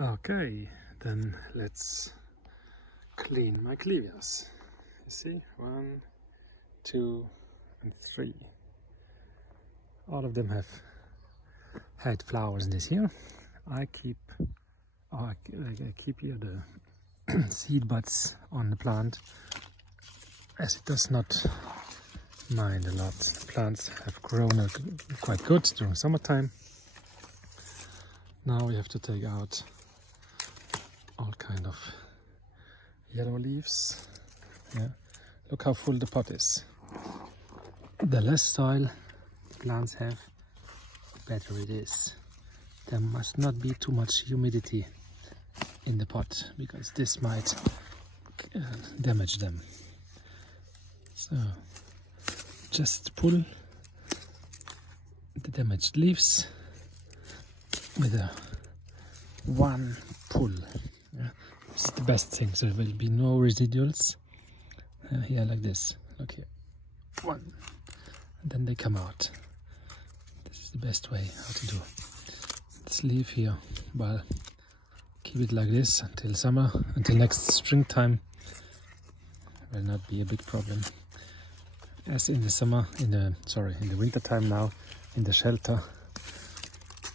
Okay, then let's clean my Clivias. You see, 1, 2, and 3. All of them have had flowers this year. I keep here the seed buds on the plant, as it does not mind a lot. The plants have grown quite good during summertime. Now we have to take out all kind of yellow leaves. Yeah, look how full the pot is. The less soil the plants have, the better it is. There must not be too much humidity in the pot, because this might damage them. So just pull the damaged leaves with a one pull. Yeah, this is the best thing, so there will be no residuals. Here, like this. Look here, one, and then they come out. This is the best way how to do. Let's leave here. Well, keep it like this until summer, until next springtime. Will not be a big problem. As in the summer, in the winter time now, in the shelter,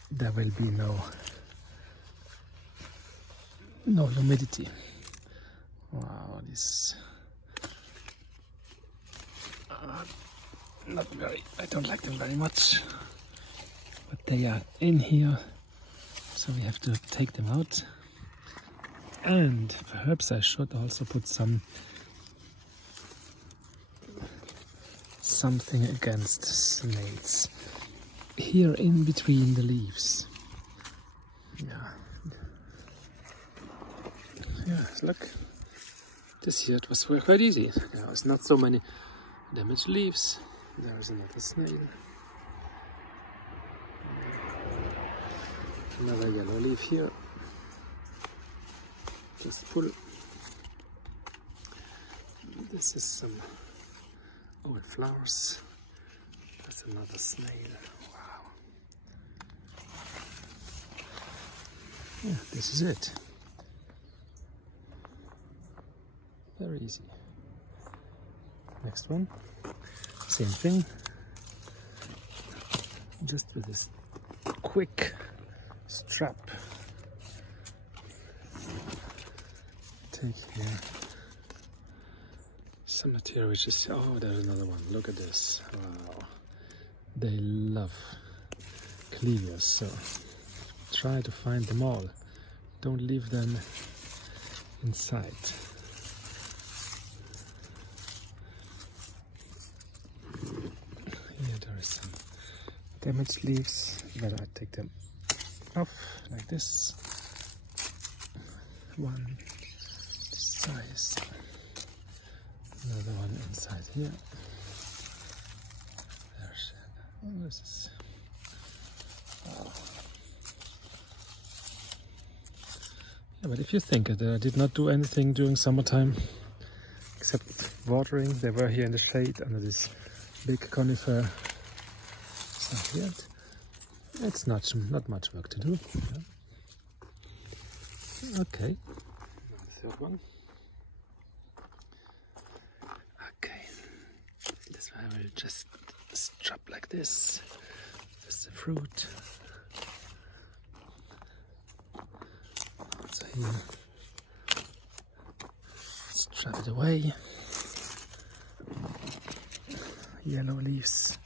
there will be no humidity. Wow, this not very, I don't like them very much, but they are in here, so we have to take them out. And perhaps I should also put something against snails here in between the leaves. Yeah, look, this year it was quite easy. There was not so many damaged leaves. There is another snail. Another yellow leaf here. Just pull. This is some old flowers. That's another snail. Wow. Yeah, this is it. Very easy. Next one. Same thing. Just with this quick strap. Take here some material which is, oh, there's another one. Look at this. Wow. They love Clivias, so try to find them all. Don't leave them inside. Here there is some damaged leaves, but I take them off like this. One size, another one inside here. There's, oh, this is, wow. Yeah, but if you think that I did not do anything during summertime except watering, they were here in the shade under this big conifer. So yeah, it's not much work to do. Yeah. Okay, the third one. Okay, this one I will just strap like this. This is the fruit. So here, strap it away. Yellow leaves.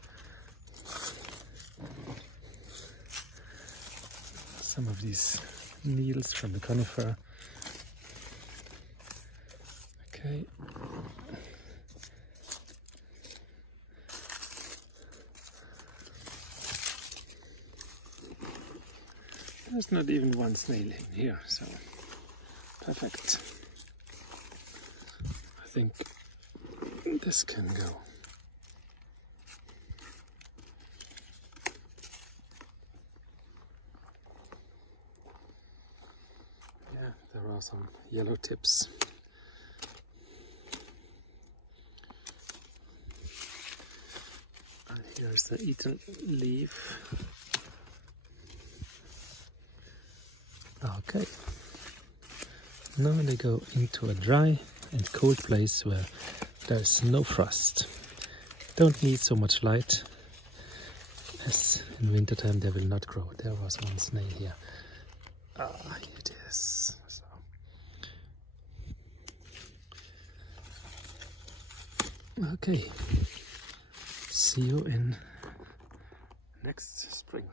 Some of these needles from the conifer. Okay. There's not even one snail in here, so perfect. I think this can go. There are some yellow tips. And here's the eaten leaf. Okay. Now they go into a dry and cold place where there's no frost. Don't need so much light, as in wintertime they will not grow. There was one snail here. Ah, here it is. So. Okay. See you in next spring.